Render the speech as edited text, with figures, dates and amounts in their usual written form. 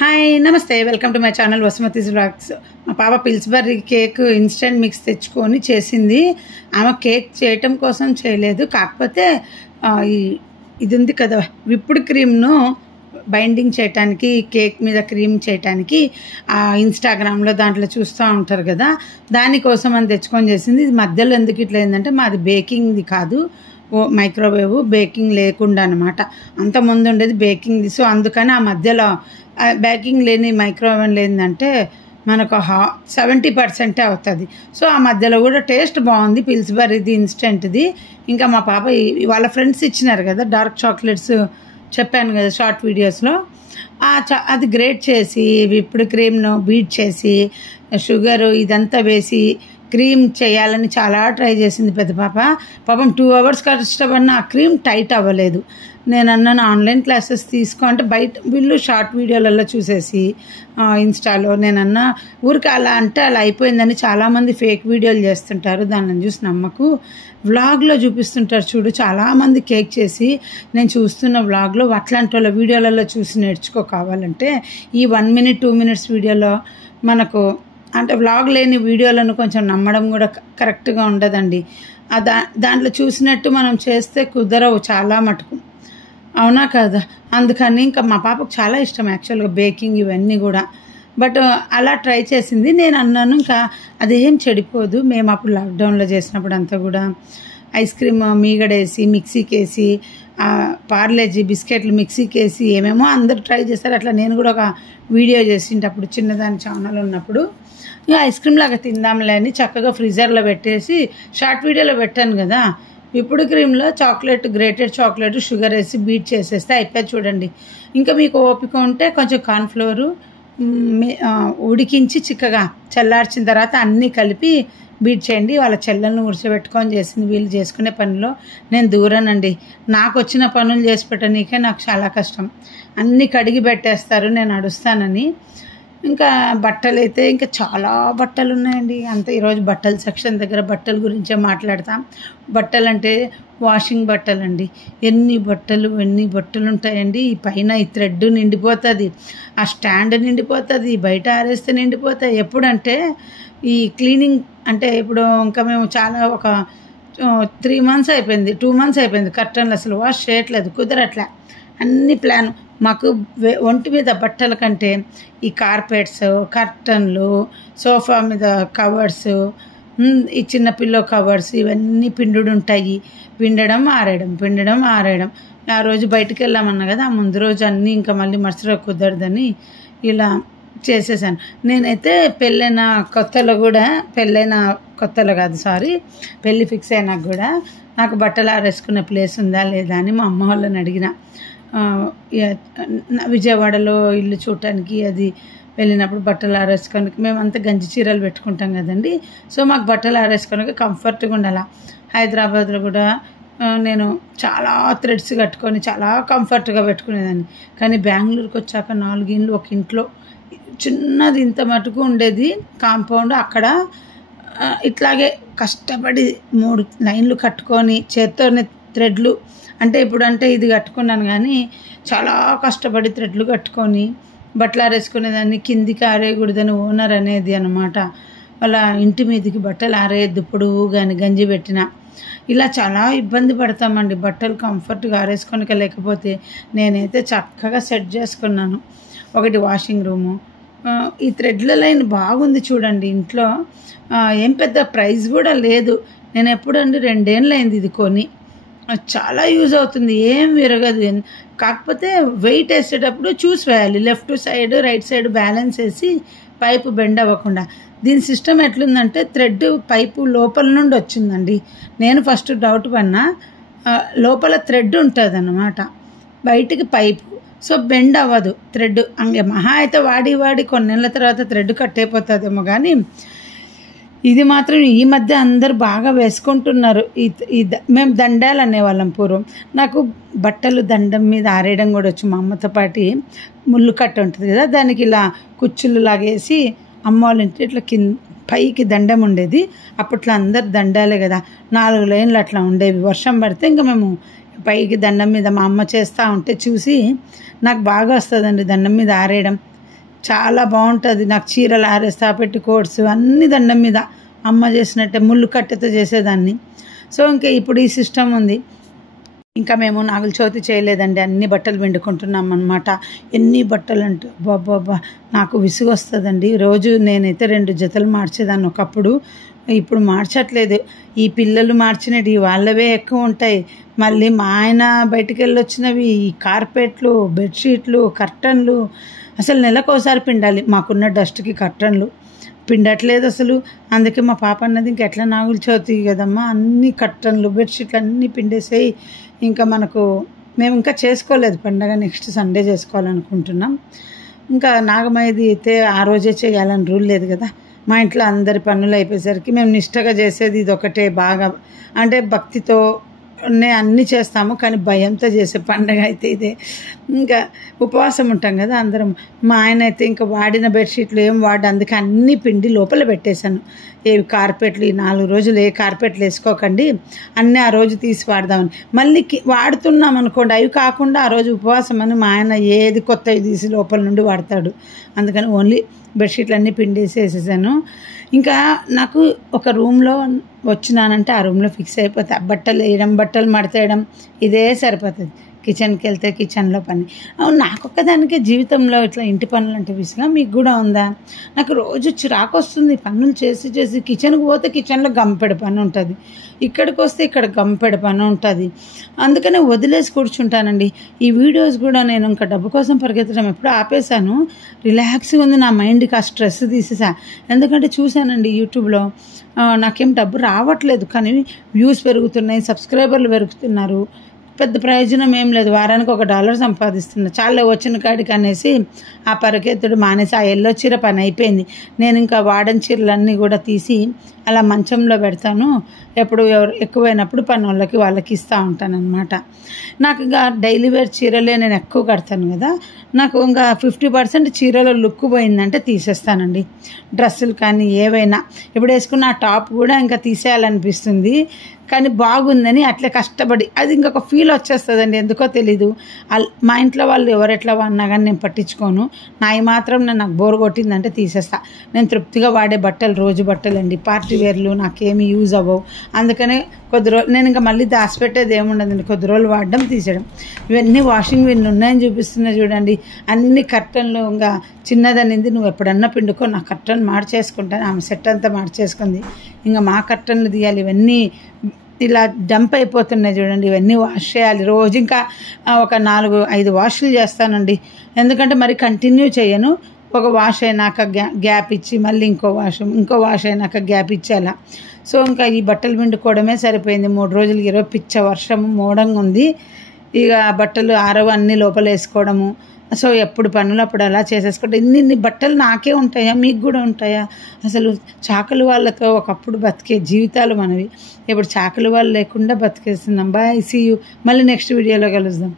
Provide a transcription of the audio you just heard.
Hi నమస్తే welcome to my channel Vasumathi's vlogs. మా పాప పిల్స్బర్రీ కేక్ ఇన్స్టెంట్ మిక్స్ తెచ్చుకొని చేసింది. ఆమె కేక్ చేయటం కోసం చేయలేదు, కాకపోతే ఇది ఉంది కదా విప్డ్ క్రీమ్ను బైండింగ్ చేయటానికి, కేక్ మీద క్రీమ్ చేయటానికి ఇన్స్టాగ్రామ్లో దాంట్లో చూస్తూ ఉంటారు కదా, దానికోసం అని తెచ్చుకొని చేసింది. ఇది మధ్యలో ఎందుకు ఇట్లా ఏంటంటే మాది బేకింగ్ది కాదు, మైక్రోవేవ్ బేకింగ్ లేకుండా అనమాట. అంతకుముందు ఉండేది బేకింగ్ది. సో అందుకని ఆ మధ్యలో బేకింగ్ లేని మైక్రోవేవ్ లేదంటే మనకు 70% అవుతుంది. సో ఆ మధ్యలో కూడా టేస్ట్ బాగుంది. పిల్స్బర్రీది ఇన్స్టెంట్ది. ఇంకా మా పాప వాళ్ళ ఫ్రెండ్స్ ఇచ్చినారు కదా డార్క్ చాక్లెట్స్, చెప్పాను కదా షార్ట్ వీడియోస్లో, అది గ్రేట్ చేసి విప్డ్ క్రీమ్ను బీట్ చేసి షుగరు ఇదంతా వేసి క్రీమ్ చేయాలని చాలా ట్రై చేసింది పెద్ద పాప. పాపం 2 hours కష్టపడిన ఆ క్రీమ్ టైట్ అవ్వలేదు. నేను అన్నాను ఆన్లైన్ క్లాసెస్ తీసుకో అంటే బయట వీళ్ళు షార్ట్ వీడియోలలో చూసేసి ఇన్స్టాలో నేనన్నా ఊరికి అలా అంటే అలా అయిపోయిందని. చాలామంది ఫేక్ వీడియోలు చేస్తుంటారు, దాన్ని చూసి నమ్మకు. వ్లాగ్లో చూపిస్తుంటారు చూడు, చాలామంది కేక్ చేసి నేను చూస్తున్న వ్లాగ్లో అట్లాంటి వాళ్ళ వీడియోలలో చూసి నేర్చుకో. కావాలంటే ఈ 1 minute 2 minutes వీడియోలో మనకు అంటే వ్లాగ్ లేని వీడియోలను కొంచెం నమ్మడం కూడా కరెక్ట్గా ఉండదండి. దాంట్లో చూసినట్టు మనం చేస్తే కుదరవు చాలా మటుకు, అవునా కదా. అందుకని ఇంకా మా పాపకు చాలా ఇష్టం యాక్చువల్గా బేకింగ్ ఇవన్నీ కూడా. బట్ అలా ట్రై చేసింది. నేను అన్నాను ఇంకా అదేం చెడిపోదు. మేము అప్పుడు లాక్డౌన్లో చేసినప్పుడు అంతా కూడా ఐస్ క్రీమ్ మీగడేసి మిక్సీకి వేసి, పార్లేజీ బిస్కెట్లు మిక్సీకి వేసి ఏమేమో అందరూ ట్రై చేస్తారు. అట్లా నేను కూడా ఒక వీడియో చేసింటే అప్పుడు చిన్నదాని ఛానల్ ఉన్నప్పుడు ఇక ఐస్ క్రీమ్ లాగా తిందాంలే అని చక్కగా ఫ్రీజర్లో పెట్టేసి షార్ట్ వీడియోలో పెట్టాను కదా. విప్డ్ క్రీమ్లో చాక్లెట్, గ్రేటెడ్ చాక్లెట్, షుగర్ వేసి బీట్ చేసేస్తే అయిపోయి చూడండి. ఇంకా మీకు ఓపిక ఉంటే కొంచెం కార్న్ఫ్లోరు ఉడికించి చిక్కగా చల్లార్చిన తర్వాత అన్నీ కలిపి బీట్ చేయండి. వాళ్ళ చెల్లెలను కూర్చోబెట్టుకొని చేసింది. వీళ్ళు చేసుకునే పనిలో నేను దూరనండి. నాకు వచ్చిన పనులు చేసి పెట్టనీకే నాకు చాలా కష్టం. అన్నీ కడిగి పెట్టేస్తారు నేను అడుస్తానని. ఇంకా బట్టలు అయితే ఇంకా చాలా బట్టలు ఉన్నాయండి. అంతే ఈరోజు బట్టల సెక్షన్ దగ్గర బట్టల గురించే మాట్లాడతాం. బట్టలు అంటే వాషింగ్ బట్టలు అండి. ఎన్ని బట్టలు ఉంటాయండి. ఈ పైన ఈ థ్రెడ్ నిండిపోతుంది, ఆ స్టాండ్ నిండిపోతుంది, బయట ఆరేస్తే నిండిపోతాయి. ఎప్పుడంటే ఈ క్లీనింగ్ అంటే ఇప్పుడు ఇంకా మేము చాలా ఒక 3 months అయిపోయింది, 2 months అయిపోయింది కర్టన్లు అసలు వాష్ చేయట్లేదు, కుదరట్లే. అన్ని ప్లాన్ మాకు ఒంటి మీద బట్టల కంటే ఈ కార్పెట్స్, కర్టన్లు, సోఫా మీద కవర్స్, ఈ చిన్న పిల్లో కవర్స్ ఇవన్నీ పిండుడు ఉంటాయి. పిండడం ఆరేయడం. ఆ రోజు బయటికి వెళ్ళామన్నా కదా, ఆ ముందు రోజు అన్నీ ఇంకా మళ్ళీ మరుసటి కుదరదని ఇలా చేసేసాను. నేనైతే పెళ్ళైన కొత్తలో కాదు సారీ, పెళ్ళి ఫిక్స్ అయినాక కూడా నాకు బట్టలు ఆరేసుకునే ప్లేస్ ఉందా లేదా అని మా అమ్మ వాళ్ళని అడిగిన. విజయవాడలో ఇల్లు చూడటానికి అది వెళ్ళినప్పుడు బట్టలు ఆరేసుకోనికి మేమంతా గంజి చీరలు పెట్టుకుంటాం కదండి. సో మాకు బట్టలు ఆరేసుకోనికి కంఫర్ట్గా ఉండాలి. హైదరాబాద్లో కూడా నేను చాలా థ్రెడ్స్ కట్టుకొని చాలా కంఫర్ట్గా పెట్టుకునేదాన్ని. కానీ బెంగళూరుకి వచ్చాక 4 ఇండ్లు, ఒక ఇంట్లో చిన్నది ఇంత మటుకు ఉండేది కాంపౌండ్. అక్కడ ఇట్లాగే కష్టపడి 3 లైన్లు కట్టుకొని చేత్తోనే థ్రెడ్లు అంటే ఇప్పుడు అంటే ఇది కట్టుకున్నాను కానీ చాలా కష్టపడి థ్రెడ్లు కట్టుకొని బట్టలు ఆరేసుకునేదాన్ని. కిందికి ఆరేయకూడదని ఓనర్ అనేది అనమాట. వాళ్ళ ఇంటి మీదకి బట్టలు ఆరేయద్దు పొడువు కానీ గంజి పెట్టిన. ఇలా చాలా ఇబ్బంది పడతామండి బట్టలు కంఫర్ట్గా ఆరేసుకోనిక. లేకపోతే నేనైతే చక్కగా సెట్ చేసుకున్నాను. ఒకటి వాషింగ్ రూము, ఈ థ్రెడ్ల లైన్ బాగుంది చూడండి ఇంట్లో. ఏం పెద్ద ప్రైస్ కూడా లేదు. నేను ఎప్పుడండి 2 ఏళ్ళు అయింది ఇది కొని. చాలా యూజ్ అవుతుంది, ఏం విరగదు. కాకపోతే వెయిట్ వేసేటప్పుడు చూసి వేయాలి, left side right side balance వేసి పైపు బెండ్ అవ్వకుండా. దీని సిస్టమ్ ఎట్లుందంటే థ్రెడ్ పైపు లోపల నుండి వచ్చిందండి. నేను ఫస్ట్ డౌట్ పడినా, లోపల థ్రెడ్ ఉంటుంది అన్నమాట, బయటికి పైపు. సో బెండ్ అవ్వదు థ్రెడ్. అంగే మహా అయితే వాడి కొన్ని నెలల తర్వాత థ్రెడ్ కట్ అయిపోతుందేమో. కానీ ఇది మాత్రం ఈ మధ్య అందరు బాగా వేసుకుంటున్నారు. మేము దండాలు అనేవాళ్ళం పూర్వం. నాకు బట్టలు దండం మీద ఆరేయడం కూడా వచ్చు. మా అమ్మతో పాటు ముళ్ళు కట్ట ఉంటుంది కదా, దానికి ఇలా కుచ్చులు లాగేసి అమ్మ వాళ్ళ ఇంటి ఇట్లా పైకి దండం ఉండేది. అప్పట్లో అందరు దండాలే కదా, 4 లైన్లు అట్లా ఉండేవి. వర్షం పడితే ఇంకా మేము పైకి దండం మీద మా అమ్మ చేస్తూ ఉంటే చూసి నాకు బాగా వస్తుందండి దండం మీద ఆరేయడం. చాలా బాగుంటుంది. నాకు చీరలు ఆరేస్తా, పెట్టుకోట్స్ అన్ని దండం మీద అమ్మ చేసినట్టే ముళ్ళు కట్టెతో చేసేదాన్ని. సో ఇంకా ఇప్పుడు ఈ సిస్టమ్ ఉంది. ఇంకా మేము నాగుల చవితి చేయలేదండి, అన్ని బట్టలు పిండుకుంటున్నాం అనమాట. ఎన్ని బట్టలు అంటే బాబా నాకు విసుగు వస్తుందండి. రోజు నేనైతే 2 జతలు మార్చేదాన్ని ఒకప్పుడు, ఇప్పుడు మార్చట్లేదు. ఈ పిల్లలు మార్చినవి వాళ్ళవే ఎక్కువ ఉంటాయి. మళ్ళీ మా ఆయన బయటికి వెళ్ళి వచ్చినవి ఈ కార్పెట్లు, బెడ్షీట్లు, కర్టన్లు అసలు నెలకోసారి పిండాలి. మాకున్న డస్ట్కి కర్టన్లు పిండట్లేదు అసలు. అందుకే మా పాప అన్నది ఇంకెట్లా నాగుల చవితి కదమ్మా, అన్ని కర్టన్లు బెడ్షీట్లు అన్నీ పిండేసేయి. ఇంకా మేము ఇంకా చేసుకోలేదు పండగ, నెక్స్ట్ సండే చేసుకోవాలనుకుంటున్నాం. ఇంకా నాగమయ్యది అయితే ఆ రోజే చేయాలని రూల్ లేదు కదా. మా ఇంట్లో అందరి పనులు అయిపోయేసరికి మేము నిష్టగా చేసేది ఇది ఒకటే, బాగా అంటే భక్తితో అన్నీ చేస్తాము, కానీ భయంతో చేసే పండగ అయితే ఇదే. ఇంకా ఉపవాసం ఉంటాం కదా అందరం. మా ఆయన అయితే ఇంకా వాడిన బెడ్షీట్లు ఏం అందుకే అన్నీ పిండి లోపల పెట్టేశాను. ఏవి కార్పెట్లు ఈ 4 రోజులు ఏ కార్పెట్లు వేసుకోకండి, అన్నీ ఆ రోజు తీసి వాడదామని. మళ్ళీ వాడుతున్నాం అనుకోండి, అవి కాకుండా ఆ రోజు ఉపవాసం అని మా ఆయన ఏది కొత్తవి తీసి లోపల నుండి వాడతాడు. అందుకని ఓన్లీ బెడ్షీట్లు అన్నీ పిండేసి వేసేసాను. ఇంకా నాకు ఒక రూమ్లో వచ్చినానంటే ఆ రూమ్లో ఫిక్స్ అయిపోతా. బట్టలు వేయడం, బట్టలు మడతేయడం ఇదే సరిపోతుంది. కిచెన్కి వెళ్తే కిచెన్లో పని. అవును, నాకొక్కదానికే జీవితంలో ఇట్లా ఇంటి పనులు అంటే విసుగా మీకు కూడా ఉందా? నాకు రోజు చిరాకు వస్తుంది పనులు చేసి చేసి. కిచెన్కి పోతే కిచెన్లో గంపెడు పని ఉంటుంది, ఇక్కడికి వస్తే ఇక్కడ గంపెడు పని ఉంటుంది. అందుకనే వదిలేసి కూర్చుంటానండి. ఈ వీడియోస్ కూడా నేను ఇంకా డబ్బు కోసం పరిగెత్తడం ఎప్పుడూ ఆపేశాను. రిలాక్స్గా ఉంది, నా మైండ్కి ఆ స్ట్రెస్ తీసేసా. ఎందుకంటే చూశానండి యూట్యూబ్లో, నాకేం డబ్బు రావట్లేదు కానీ వ్యూస్ పెరుగుతున్నాయి, సబ్స్క్రైబర్లు పెరుగుతున్నారు, పెద్ద ప్రయోజనం ఏం లేదు. వారానికి $1 సంపాదిస్తున్నా, చాలా వచ్చిన కాడికి అనేసి ఆ పరిగెత్తుడు మానేసి ఆ ఎల్లో చీర పని అయిపోయింది. నేను ఇంకా వాడని చీరలన్నీ కూడా తీసి అలా మంచంలో పెడతాను. ఎప్పుడు ఎవరు ఎక్కువైనప్పుడు పని వాళ్ళకి ఇస్తూ ఉంటాను అనమాట. నాకు ఇంకా డైలీ వేర్ చీరలే నేను ఎక్కువ కడతాను కదా, నాకు ఇంకా 50% చీరలో లుక్ పోయిందంటే తీసేస్తానండి. డ్రెస్సులు కానీ ఏవైనా ఇప్పుడు వేసుకున్న ఆ టాప్ కూడా ఇంకా తీసేయాలనిపిస్తుంది, కానీ బాగుందని అట్లే కష్టపడి అది ఇంకొక ఫీల్ వచ్చేస్తుందండి, ఎందుకో తెలీదు. మా ఇంట్లో వాళ్ళు ఎవరెట్లా వాడినా కానీ నేను పట్టించుకోను. నాయి మాత్రం నాకు బోర్ కొట్టిందంటే తీసేస్తా. నేను తృప్తిగా వాడే బట్టలు రోజు బట్టలు అండి, పార్టీ వేర్లు నాకేమీ యూజ్ అవ్వవు. అందుకనే కొద్ది రోజులు నేను ఇంకా మళ్ళీ దాచిపెట్టేది ఏముండదండి, కొద్ది రోజులు వాడడం తీసేయడం. ఇవన్నీ వాషింగ్ మిషన్ ఉన్నాయని చూపిస్తున్నా చూడండి. అన్ని కర్టన్లు ఇంకా చిన్నదనింది, నువ్వు ఎప్పుడన్నా పిండుకో, నా కర్టన్ మార్చేసుకుంటాను. ఆమె సెట్ అంతా మార్చేసుకుంది, ఇంకా మా కర్టన్లు తీయాలి. ఇవన్నీ ఇలా డంప్ అయిపోతున్నాయి చూడండి, ఇవన్నీ వాష్ చేయాలి రోజు. ఇంకా ఒక 4-5 వాష్లు చేస్తానండి, ఎందుకంటే మరి కంటిన్యూ చేయను. ఒక వాష్ అయినాక గ్యాప్ ఇచ్చి మళ్ళీ ఇంకో వాష్ అయినాక గ్యాప్ ఇచ్చేలా. సో ఇంకా ఈ బట్టలు పిండుకోవడమే సరిపోయింది 3 రోజులకి. ఈరోజు పిచ్చ వర్షము మోడంగా ఉంది, ఇక బట్టలు ఆరవు, అన్నీ లోపల వేసుకోవడము. సో ఎప్పుడు పనులు అప్పుడు అలా చేసేసుకుంటే ఇన్ని బట్టలు నాకే ఉంటాయా, మీకు కూడా ఉంటాయా? అసలు చాకలి వాళ్ళతో ఒకప్పుడు బతికే జీవితాలు మనవి, ఇప్పుడు చాకలి వాళ్ళు లేకుండా బతికేస్తున్నాం. Bye, see you. మళ్ళీ నెక్స్ట్ వీడియోలో కలుద్దాం.